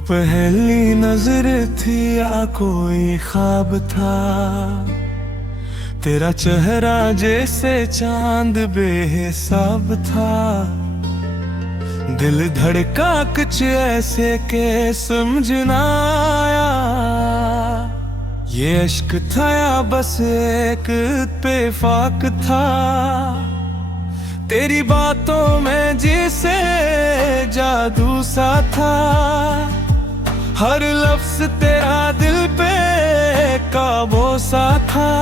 पहली नजर थी या कोई ख्वाब था, तेरा चेहरा जैसे चांद बेहिसाब था। दिल धड़का कुछ ऐसे के समझ ना आया, ये इश्क था या बस एक इत्तेफाक था। तेरी बातों में जिसे जादू सा था, हर लफ्ज तेरा दिल पे काबू सा था।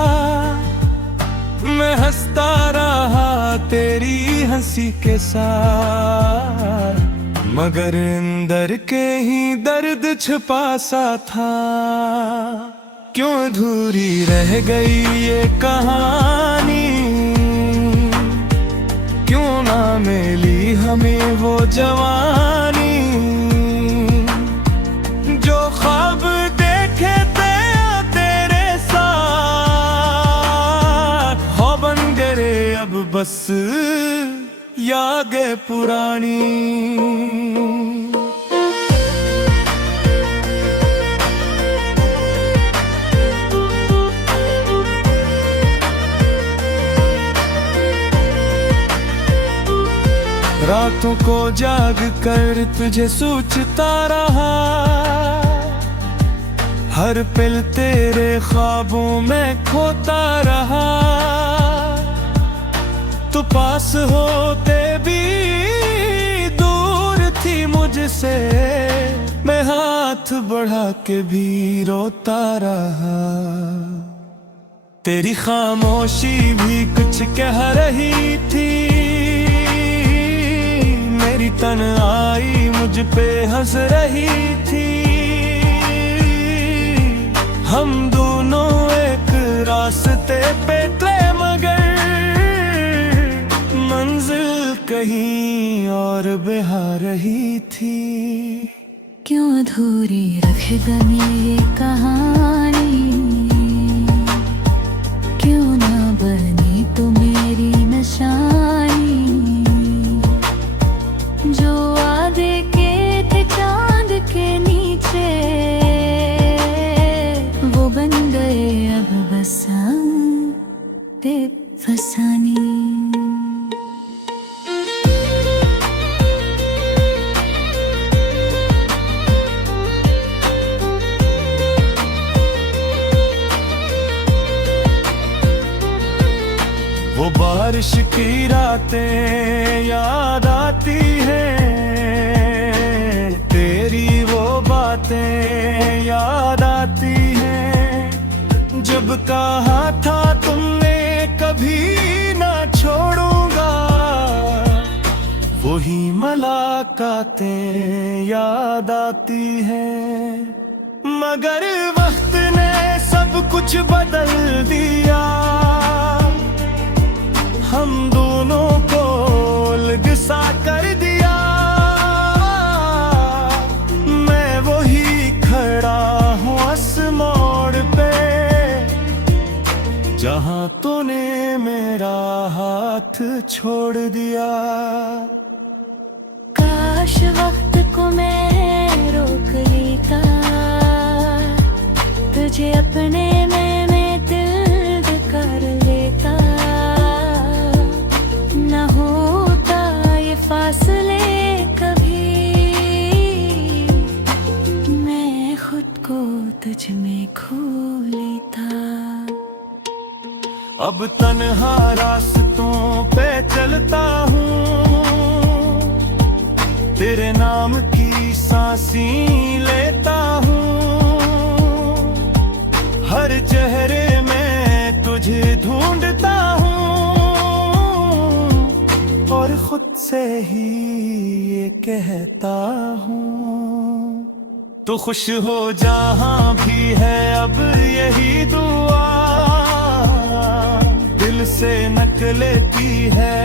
मैं हंसता रहा तेरी हंसी के साथ, मगर अंदर के ही दर्द छुपा सा था। क्यों अधूरी रह गई ये कहानी, क्यों ना मिली हमें वो जवानी, जो ख्वाब देखे थे तेरे साथ हो बन गए अब बस यादें पुरानी। रातों को जाग कर तुझे सोचता रहा, हर पल तेरे ख्वाबों में खोता रहा। तू पास होते भी दूर थी मुझसे, मैं हाथ बढ़ा के भी रोता रहा। तेरी खामोशी भी कुछ कह रही थी, मेरी तन्हाई मुझ पे हंस रही थी। हम दोनों एक रास्ते पे थे, मगर मंजिल कहीं और बहा रही थी। क्यों अधूरी रख गई ये कहानी, क्यों ना बनी तो मेरी निशानी, जो वादे के थे चांद के नीचे वो बन गए अब बस बेफसानी। वो बारिश की रातें याद आती हैं, तेरी वो बातें याद आती हैं। जब कहा था तुमने कभी ना छोड़ूंगा, वही मुलाकातें याद आती हैं। मगर वक्त ने सब कुछ बदल दिया, हम दोनों को अलग सा कर दिया। मैं वही खड़ा हूँ उस मोड़ पे, जहाँ तूने मेरा हाथ छोड़ दिया। काश वक्त को मैं रोक लेता, तुझे अपने में दिल कर लेता। न होता ये फासले कभी, मैं खुद को तुझ में खो लेता। अब तन्हा रास्तों पे चलता हूँ, तेरे नाम की सांसें लेता हूँ। हर चेहरे में तुझे ढूंढता हूँ, और खुद से ही ये कहता हूँ। तू खुश हो जहाँ भी है अब यही दुआ, दिल से निकलती है।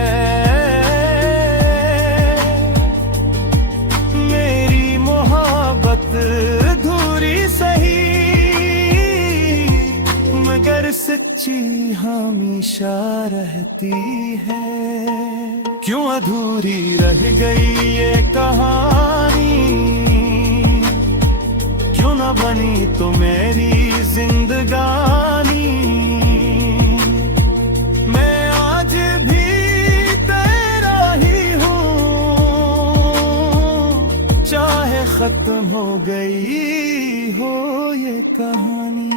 मेरी मोहब्बत अधूरी सही, मगर सच्ची हमेशा रहती है। क्यों अधूरी रह गई ये कहानी, क्यों न बनी तो मेरी जिंदगानी। मैं आज भी तेरा ही हूँ, चाहे खत्म हो गई हो ये कहानी।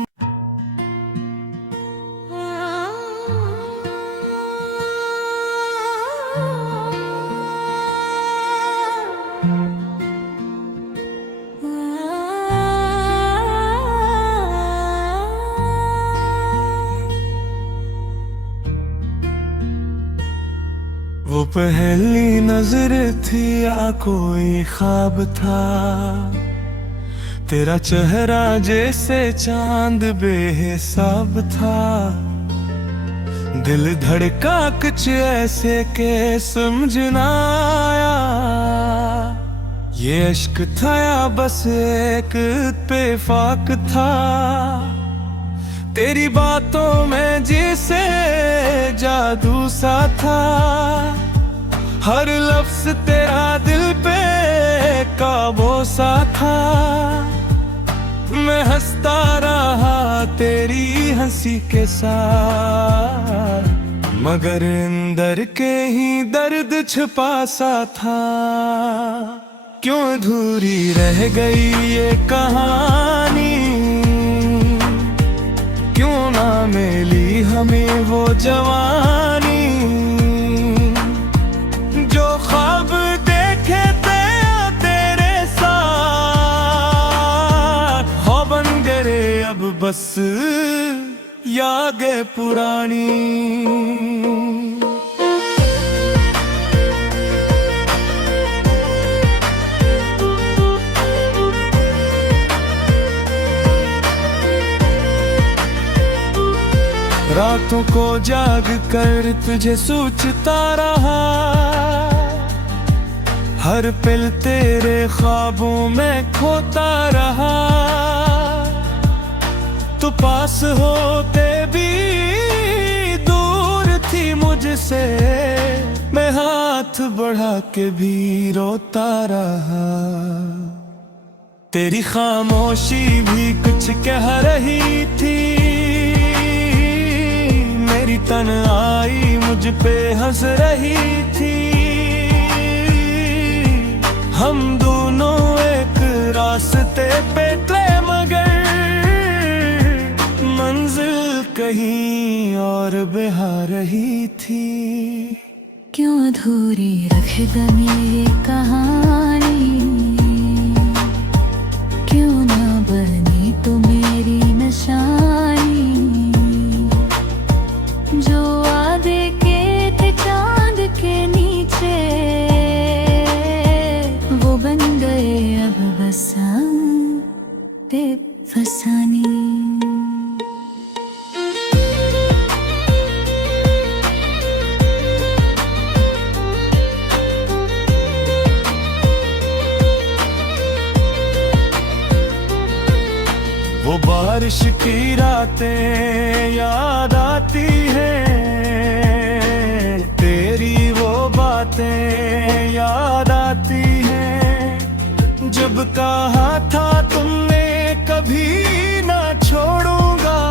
वो पहली नजर थी या कोई ख्वाब था, तेरा चेहरा जैसे चांद बेहिसाब था। दिल धड़का कुछ ऐसे के समझ ना आया, ये इश्क था या बस एक इत्तेफाक था। तेरी बातों में जिसे जादू सा था, हर लफ्ज तेरा दिल पे काबू सा था। मैं हंसता रहा तेरी हंसी के साथ, मगर अंदर के ही दर्द छुपा सा था। क्यों अधूरी रह गई ये कहानी, क्यों ना मिली हमें वो जवानी। जो ख्वाब देखे थे तेरे साथ, हो बन गए अब बस यादें पुरानी। रातों को जाग कर तुझे सोचता रहा, हर पल तेरे ख्वाबों में खोता रहा। तू पास होते भी दूर थी मुझसे, मैं हाथ बढ़ा के भी रोता रहा। तेरी खामोशी भी कुछ कह रही थी, मेरी तन्हाई मुझ पे हंस रही थी। हम दोनों एक रास्ते पे थे, मगर मंजिल कहीं और बहा रही थी। क्यों अधूरी रख दमी ये कहानी, क्यों ना बनी तो मेरी निशानी। जो वादे के थे चांद के नीचे, वो बन गए अब बस हम बेफसानी। वो बारिश की रातें याद आती हैं, तेरी वो बातें याद आती हैं। जब कहा था तुमने कभी ना छोड़ूंगा,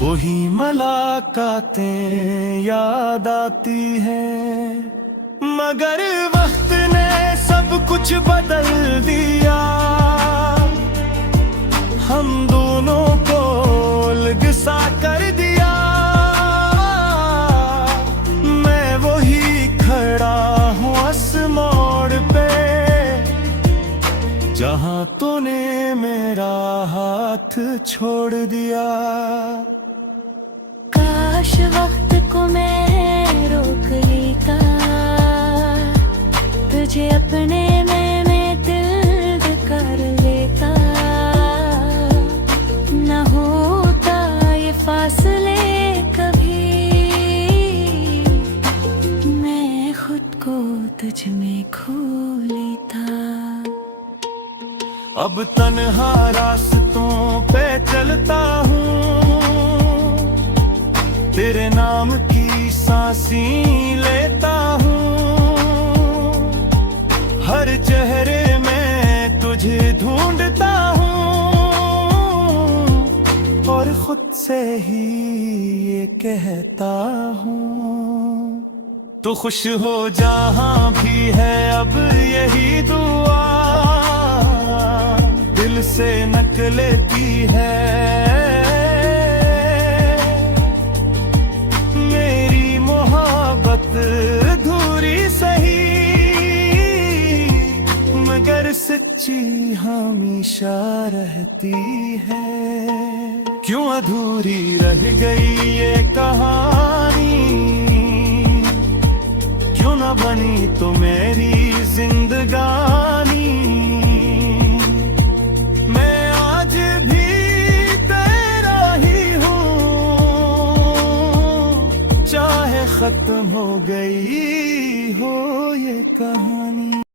वही मुलाकातें याद आती हैं। मगर वक्त ने सब कुछ बदल दिया, हम दोनों को अलग सा कर दिया। मैं वही खड़ा हूँ उस मोड़ पे, जहाँ तूने मेरा हाथ छोड़ दिया। काश वक्त को मैं रोक लेता, तुझे अपने में दिल कर लेता। न होता ये फासले कभी, मैं खुद को तुझ में खो लेता। अब तन्हा रास्तों पे चलता हूँ, तेरे नाम की सांसें लेता हूँ। हर चेहरे में तुझे ढूंढता से ही ये कहता हूँ, तू खुश हो जहाँ भी है अब यही दुआ दिल से निकलती है। मेरी मोहब्बत अधूरी सही मगर सच्ची हमेशा रहती है। क्यों अधूरी रह गई ये कहानी, क्यों न बनी तो मेरी जिंदगानी। मैं आज भी तेरा ही हूँ, चाहे खत्म हो गई हो ये कहानी।